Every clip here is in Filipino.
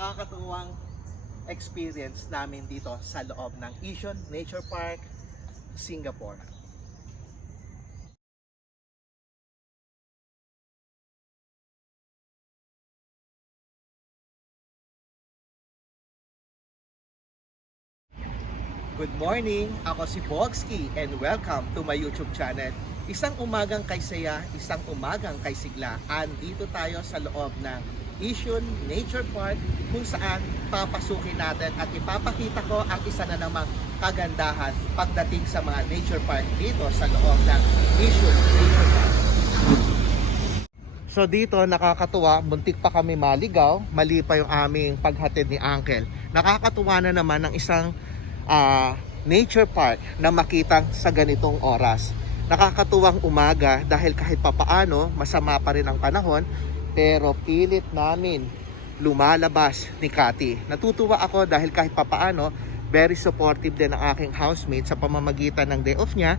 nakakatuwang experience namin dito sa loob ng Iseon Nature Park, Singapore. Good morning! Ako si Bogsky and welcome to my YouTube channel. Isang umagang kay saya, isang umagang kay sigla. Andito tayo sa loob ng Iseon Nature Park kung saan papasukin natin at ipapakita ko ang isa na namang kagandahan pagdating sa mga nature park dito sa loob ng Iseon Nature Park. So dito nakakatuwa, muntik pa kami maligaw, mali pa yung aming paghatid ni Uncle. Nakakatuwa na naman ng isang nature park na makita sa ganitong oras. Nakakatuwang umaga dahil kahit papaano masama pa rin ang panahon, pero pilit namin lumalabas ni Cathy. Natutuwa ako dahil kahit papaano very supportive din ang aking housemate sa pamamagitan ng day off niya.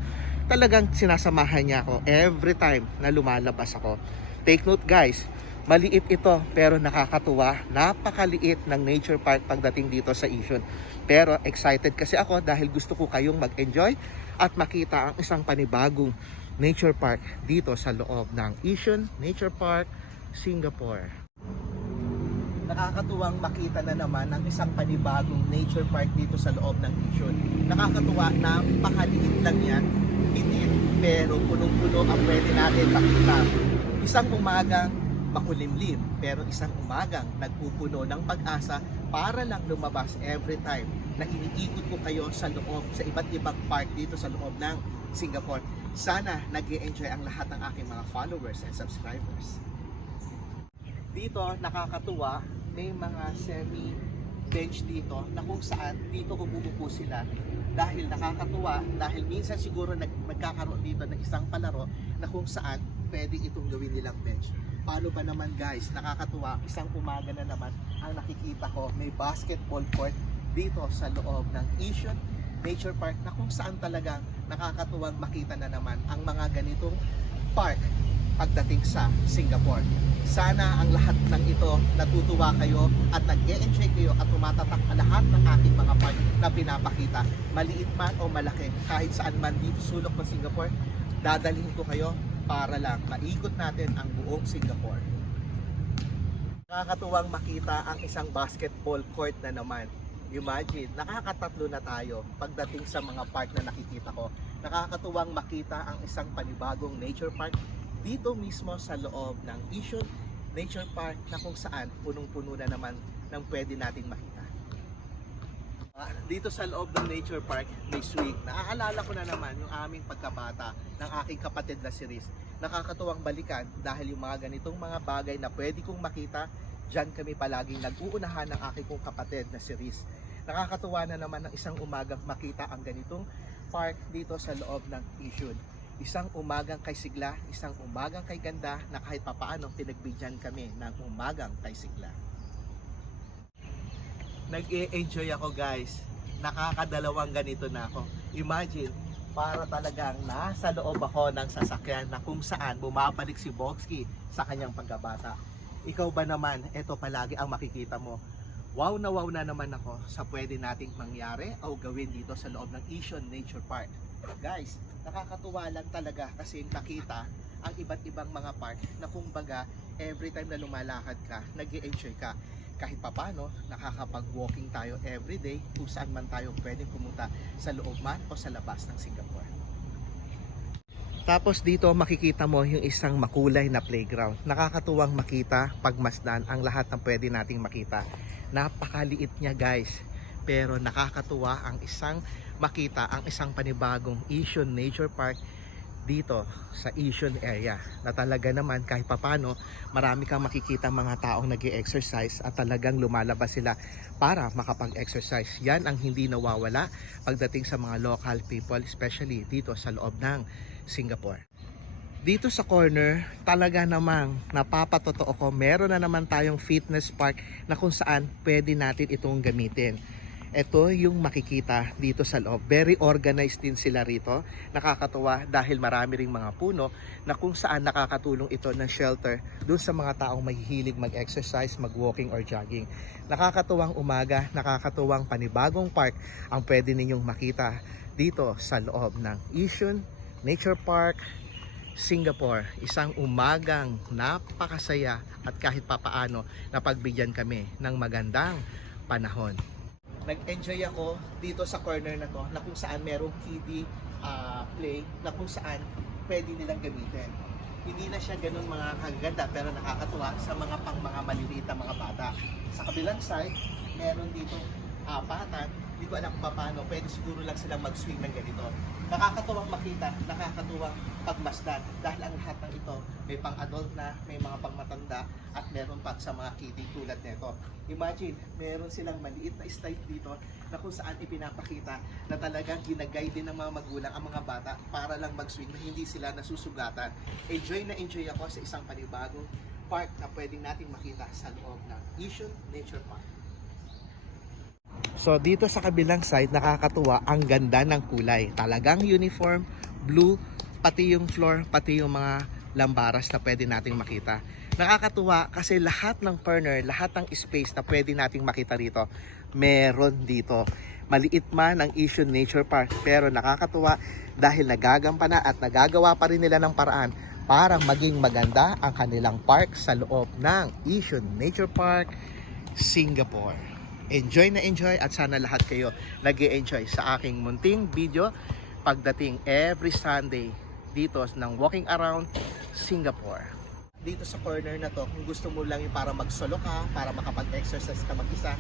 Talagang sinasamahan niya ako every time na lumalabas ako. Take note guys, maliit ito pero nakakatuwa. Napakaliit ng nature park pagdating dito sa Iseon. Pero excited kasi ako dahil gusto ko kayong mag-enjoy at makita ang isang panibagong nature park dito sa loob ng Iseon Nature Park, Singapore. Nakakatuwang makita na naman ang isang panibagong nature park dito sa loob ng Iseon. Nakakatuwa na pakaliit lang yan, itit, pero punong-puno ang pwede natin makita. Isang umagang makulimlim, pero isang umagang nagpupuno ng pag-asa para lang lumabas every time na iniikot ko kayo sa loob, sa iba't ibang park dito sa loob ng Singapore. Sana nag-i-enjoy ang lahat ng aking mga followers and subscribers. Dito nakakatuwa, may mga semi-bench dito na kung saan dito umuupo sila dahil nakakatuwa, dahil minsan siguro magkakaroon dito ng isang palaro na kung saan pwede itong gawin nilang bench. Paano ba naman guys, nakakatuwa, isang umaga na naman ang nakikita ko may basketball court dito sa loob ng Iseon Nature Park na kung saan talagang nakakatuwang makita na naman ang mga ganitong park pagdating sa Singapore. Sana ang lahat ng ito natutuwa kayo at nag-e-enjoy kayo at tumatatak ang lahat ng aking mga park na pinapakita. Maliit man o malaki, kahit saan man dito sulok ng Singapore, dadalhin ko kayo para lang maikot natin ang buong Singapore. Nakakatuwang makita ang isang basketball court na naman. Imagine, nakakatatlo na tayo pagdating sa mga park na nakikita ko. Nakakatuwang makita ang isang panibagong nature park dito mismo sa loob ng Iseon Nature Park na kung saan punong-puno na naman ng pwede nating makita. Dito sa loob ng Nature Park may swing. Naaalala ko na naman yung aming pagkabata ng aking kapatid na si Riz. Nakakatuwang balikan dahil yung mga ganitong mga bagay na pwede kong makita, dyan kami palaging nag-uunahan ng aking kong kapatid na si Riz. Nakakatuwa na naman ng isang umagang makita ang ganitong park dito sa loob ng Iseon. Isang umagang kay sigla, isang umagang kay ganda na kahit papaano pinagbigyan kami ng umagang kay sigla. Nag-e-enjoy ako guys. Nakakadalawang ganito na ako. Imagine, para talagang nasa loob ako ng sasakyan na kung saan bumabalik si Bogsky sa kanyang pagkabata. Ikaw ba naman, ito palagi ang makikita mo. Wow na naman ako sa pwede nating mangyari o gawin dito sa loob ng Iseon Nature Park. Guys, nakakatuwa lang talaga kasi nakita ang iba't ibang mga park na kumbaga every time na lumalakad ka, nag-e-enjoy ka. Kahit papano, nakakapag-walking tayo everyday kung saan man tayo pwedeng pumunta sa loob man o sa labas ng Singapore. Tapos dito makikita mo yung isang makulay na playground. Nakakatuwang makita, pagmasdan ang lahat ng pwede nating makita. Napakaliit niya guys, pero nakakatuwa ang isang makita ang isang panibagong Iseon Nature Park dito sa Iseon area na talaga naman kahit papano marami kang makikita mga taong nag-e-exercise at talagang lumalabas sila para makapag-exercise. Yan ang hindi nawawala pagdating sa mga local people, especially dito sa loob ng Singapore. Dito sa corner, talaga namang napapatotoo ko, meron na naman tayong fitness park na kung saan pwede natin itong gamitin. Ito yung makikita dito sa loob. Very organized din sila rito. Nakakatuwa dahil marami ring mga puno na kung saan nakakatulong ito ng shelter dun sa mga taong mahihilig mag-exercise, mag-walking or jogging. Nakakatuwang umaga, nakakatuwang panibagong park ang pwede ninyong makita dito sa loob ng Yishun Nature Park, Singapore. Isang umagang napakasaya at kahit papaano napagbigyan kami ng magandang panahon. Nag-enjoy ako dito sa corner na to na kung saan merong kiddie play na kung saan pwede nilang gamitin. Hindi na siya ganun mga kaganda pero nakakatuwa sa mga mga maliliit na mga bata. Sa kabilang side, meron dito apatan. Hindi ko alam kung paano, pwede siguro lang silang mag-swing ng ganito. Nakakatuwang makita, nakakatuwang pagmasdan dahil ang lahat ng ito may pang-adult na, may mga pang-matanda at meron pa sa mga kiddie tulad nito. Imagine, meron silang maliit na slide dito na kung saan ipinapakita na talagang ginagay din ng mga magulang ang mga bata para lang mag-swing na hindi sila nasusugatan. Enjoy na enjoy ako sa isang panibagong park na pwedeng nating makita sa loob ng Yishun Nature Park. So dito sa kabilang side, nakakatuwa ang ganda ng kulay. Talagang uniform, blue, pati yung floor, pati yung mga lambaras na pwede nating makita. Nakakatuwa kasi lahat ng corner, lahat ng space na pwede nating makita rito, meron dito. Maliit man ang Yishun Nature Park, pero nakakatuwa dahil nagagampanan at nagagawa pa rin nila ng paraan para maging maganda ang kanilang park sa loob ng Yishun Nature Park, Singapore. Enjoy na enjoy at sana lahat kayo nag-e-enjoy sa aking munting video pagdating every Sunday dito ng walking around Singapore. Dito sa corner na to, kung gusto mo lang yung para mag-solo ka, para makapag-exercise ka mag-isa,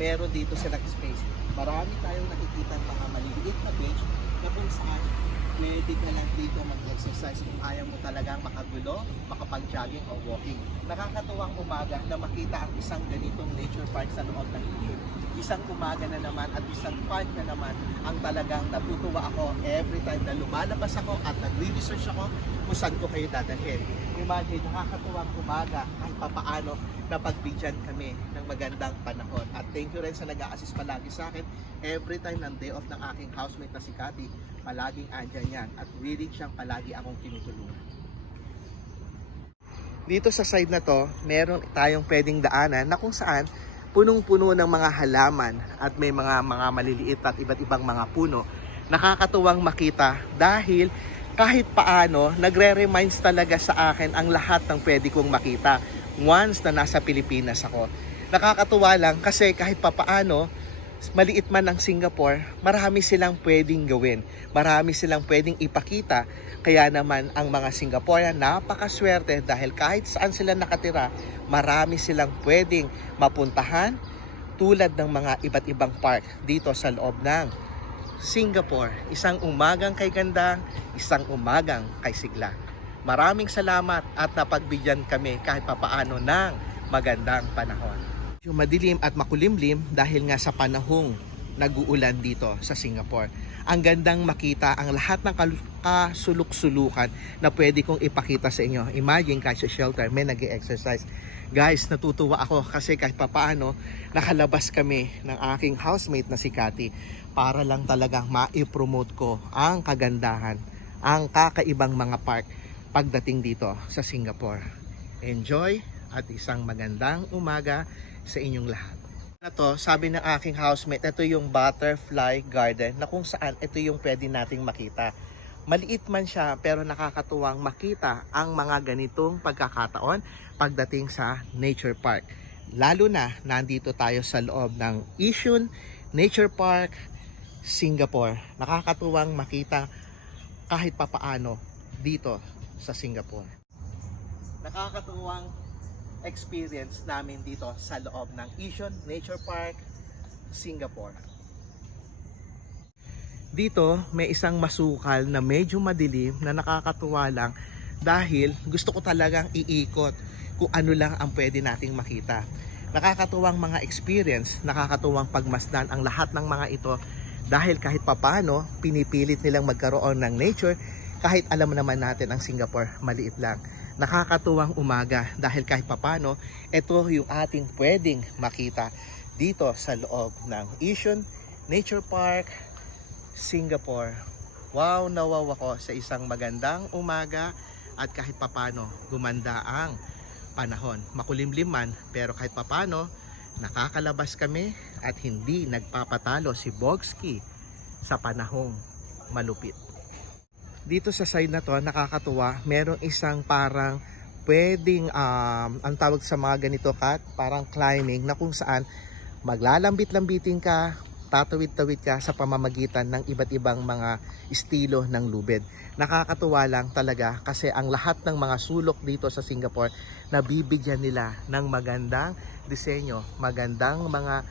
meron dito silang space. Marami tayong nakikita mga maliliit na page na kung saan pwede ka lang dito mag-exercise kung ayaw mo talagang makagulo, makapag-jogging o walking. Nakakatuwang umaga na makita ang isang ganitong nature park sa loob ng Yishun. Isang umaga na naman at isang park na naman ang talagang natutuwa ako every time na lumalabas ako at nagre-research ako kung saan ko kayo dadalhin. Imagine, nakakatuwang umaga kahit papaano na pagbigyan kami ng magandang panahon. At thank you rin sa nag-a-assist palagi sa akin. Every time ng day off ng aking housemate na si Cathy, palaging andyan yan at willing siyang palagi akong tinutulungan. Dito sa side na to, meron tayong pwedeng daanan na kung saan punong-puno ng mga halaman at may mga maliliit at iba't ibang mga puno. Nakakatuwang makita dahil kahit paano, nagre-reminds talaga sa akin ang lahat ng pwede kong makita once na nasa Pilipinas ako. Nakakatuwa lang kasi kahit papaano, maliit man ang Singapore, marami silang pwedeng gawin. Marami silang pwedeng ipakita. Kaya naman ang mga Singaporean napakaswerte dahil kahit saan sila nakatira, marami silang pwedeng mapuntahan tulad ng mga iba't ibang park dito sa loob ng Singapore. Isang umagang kay ganda, isang umagang kay sigla. Maraming salamat at napagbigyan kami kahit papaano ng magandang panahon. Yung madilim at makulimlim dahil nga sa panahong nag-uulan dito sa Singapore. Ang gandang makita ang lahat ng kasuluk-sulukan na pwede kong ipakita sa inyo. Imagine kahit sa shelter may nag-e-exercise. Guys, natutuwa ako kasi kahit papaano nakalabas kami ng aking housemate na si Cathy para lang talagang ma-promote ko ang kagandahan, ang kakaibang mga park pagdating dito sa Singapore. Enjoy at isang magandang umaga sa inyong lahat. To, sabi ng aking housemate, ito yung butterfly garden na kung saan ito yung pwede nating makita. Maliit man siya pero nakakatuwang makita ang mga ganitong pagkakataon pagdating sa nature park. Lalo na nandito tayo sa loob ng Yishun Nature Park, Singapore. Nakakatuwang makita kahit papaano dito sa Singapore. Nakakatuwang experience namin dito sa loob ng Yishun Nature Park, Singapore. Dito may isang masukal na medyo madilim na nakakatuwa lang dahil gusto ko talagang iikot kung ano lang ang pwede nating makita. Nakakatuwang mga experience, nakakatuwang pagmasdan ang lahat ng mga ito dahil kahit papano pinipilit nilang magkaroon ng nature kahit alam naman natin ang Singapore maliit lang. Nakakatuwang umaga dahil kahit papano ito yung ating pwedeng makita dito sa loob ng Yishun Nature Park, Singapore. Wow, nawaw ako sa isang magandang umaga at kahit papano gumanda ang panahon. Makulimlim man pero kahit papano nakakalabas kami at hindi nagpapatalo si Bogski sa panahong malupit. Dito sa side na to, nakakatuwa, merong isang parang pwedeng, ang tawag sa mga ganito Kat, parang climbing na kung saan maglalambit-lambitin ka, tatawid-tawid ka sa pamamagitan ng iba't ibang mga estilo ng lubid. Nakakatuwa lang talaga kasi ang lahat ng mga sulok dito sa Singapore, nabibigyan nila ng magandang disenyo, magandang mga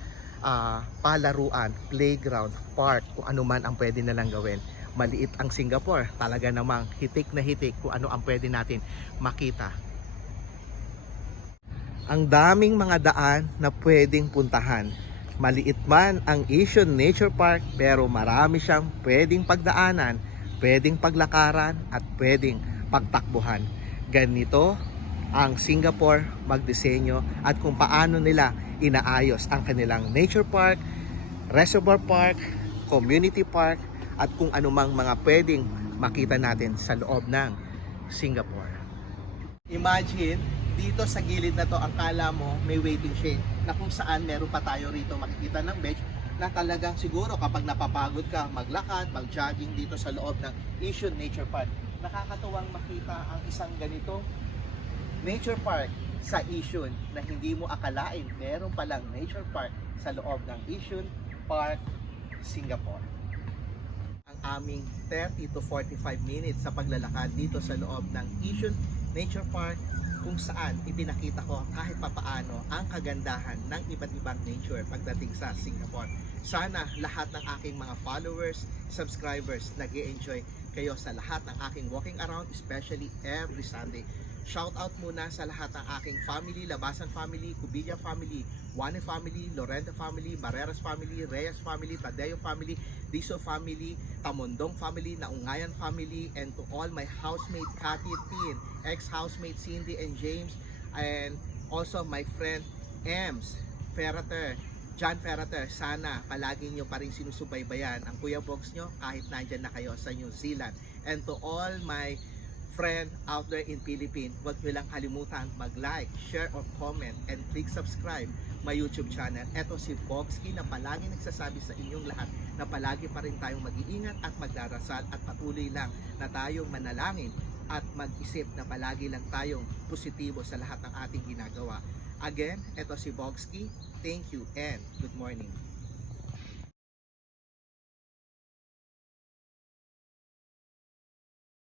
palaruan, playground, park, kung ano man ang pwede nilang gawin. Maliit ang Singapore, talaga namang hitik na hitik kung ano ang pwede natin makita. Ang daming mga daan na pwedeng puntahan. Maliit man ang Yishun Nature Park pero marami siyang pwedeng pagdaanan, pwedeng paglakaran at pwedeng pagtakbuhan. Ganito ang Singapore magdisenyo at kung paano nila inaayos ang kanilang nature park, reservoir park, community park at kung anumang mga pwedeng makita natin sa loob ng Singapore. Imagine, dito sa gilid na to, ang kala mo may waiting shed na kung saan meron pa tayo rito makikita ng bench na talagang siguro kapag napapagod ka maglakad, mag-jogging dito sa loob ng Yishun Nature Park. Nakakatuwang makita ang isang ganito nature park sa Yishun na hindi mo akalain meron palang nature park sa loob ng Yishun Park, Singapore. Ang aming 30 to 45 minutes sa paglalakad dito sa loob ng Yishun Nature Park kung saan ipinakita ko kahit papaano ang kagandahan ng iba't ibang nature pagdating sa Singapore. Sana lahat ng aking mga followers, subscribers, nag-e-enjoy kayo sa lahat ng aking walking around, especially every Sunday. Shout out muna sa lahat ng aking family, Labasan family, Cubilla family, Wane family, Lorenda family, Barreras family, Reyes family, Tadeo family, Diso family, Tamondong family, Naungayan family, and to all my housemate Cathy Tin, ex-housemate Cindy and James, and also my friend Ems Ferrater, John Ferrater. Sana palagi nyo pa rin sinusubaybayan ang Kuya Bogs nyo kahit nandyan na kayo sa New Zealand. And to all my friend out there in Philippines, huwag nyo lang kalimutan mag-like, share or comment and click subscribe my YouTube channel. Ito si Bogski na palagi nagsasabi sa inyong lahat na palagi pa rin tayong mag-iingat at magdarasal at patuloy lang na tayong manalangin at mag-isip na palagi lang tayong positibo sa lahat ng ating ginagawa. Again, ito si Bogski. Thank you and good morning.